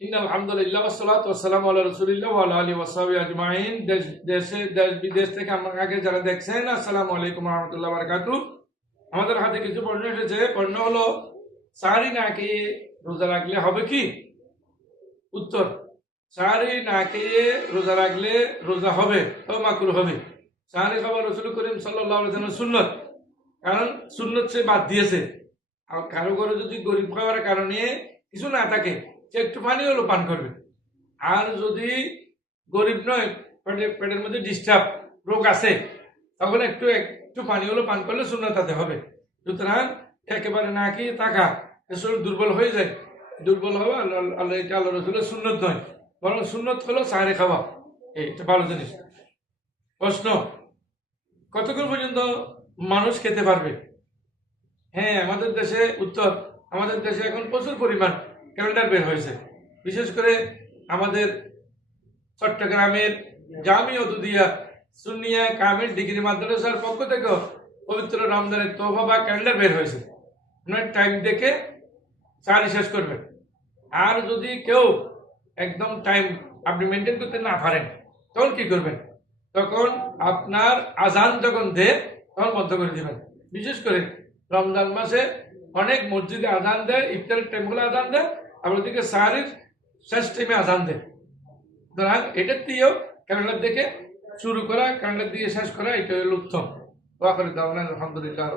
ইন্নাল হামদুলিল্লাহ ওয়াস সালাতু ওয়াস সালামু আলা রাসূলিল্লাহ ওয়া আলা আলিহি ওয়া সাহবিহি আজমাইন। দেশ বিদেশ থেকে আমাকে যারা দেখছেন, আসসালামু আলাইকুম ওয়া রাহমাতুল্লাহি ওয়া বারাকাতুহু। আমাদের হাতে কিছু প্রশ্ন এসেছে। প্রশ্ন হলো, সাহারি না খেয়ে রোজা রাখলে হবে কি? উত্তর: সাহারি না খেয়ে রোজা রাখলে রোজা হবে, তবে মাকরুহ হবে। সাহারি খাবার রাসূল করিম সাল্লাল্লাহু আলাইহি ওয়াসাল্লাম সুন্নাত, কারণ সুন্নত সে বাদ দিয়েছে। আর কারো ঘরে যদি গরিব খাওয়ার কারণে কিছু না থাকে, সে একটু পানি হলো পান করবে। আর যদি গরিব নয়, পেটের মধ্যে ডিস্টার্ব রোগ আছে, তখন একটু একটু পানি হলো পান করলে সুন্নাত তাতে হবে। সুতরাং একেবারে না খেয়ে থাকা, শরীর দুর্বল হয়ে যায়। দুর্বল হওয়া আল্লাহ এটা আল্লাহ রসুলের সুন্নত নয়, বরং সুন্নত হলো সাহারি খাওয়া। এটা ভালো জিনিস। প্রশ্ন: কতক্ষণ পর্যন্ত মানুষ খেতে পারবে? হ্যাঁ, আমাদের দেশে উত্তর: আমাদের দেশে এখন প্রচুর পরিমাণ ক্যালেন্ডার বের হয়েছে। বিশেষ করে আমাদের চট্টগ্রামের জামিয়া দুদিয়া সুন্নিয়া কামিল ডিগ্রি মাদ্রাসার পক্ষ থেকে পবিত্র রমজানের তোহফা বা ক্যালেন্ডার বের হয়েছে। আপনার টাইম দেখে সাহারি শেষ করবেন। আর যদি কেউ একদম টাইম আপনি মেনটেন করতে না পারেন, তখন কি করবেন? তখন আপনার আজান যখন দেয় তখন বন্ধ করে দিবেন। বিশেষ করে রমজান মাসে অনেক মসজিদে আজান দেয়, ইফতারের টাইমগুলো আজান দেয়, আবার ওদিকে সাহারির শেষ টাইমে আজান দেয়। সুতরাং এটার দিয়েও ক্যালেন্ডার দেখে শুরু করা, ক্যালেন্ডার দিয়ে শেষ করা, এটা হলো উত্তম। আলহামদুলিল্লাহ।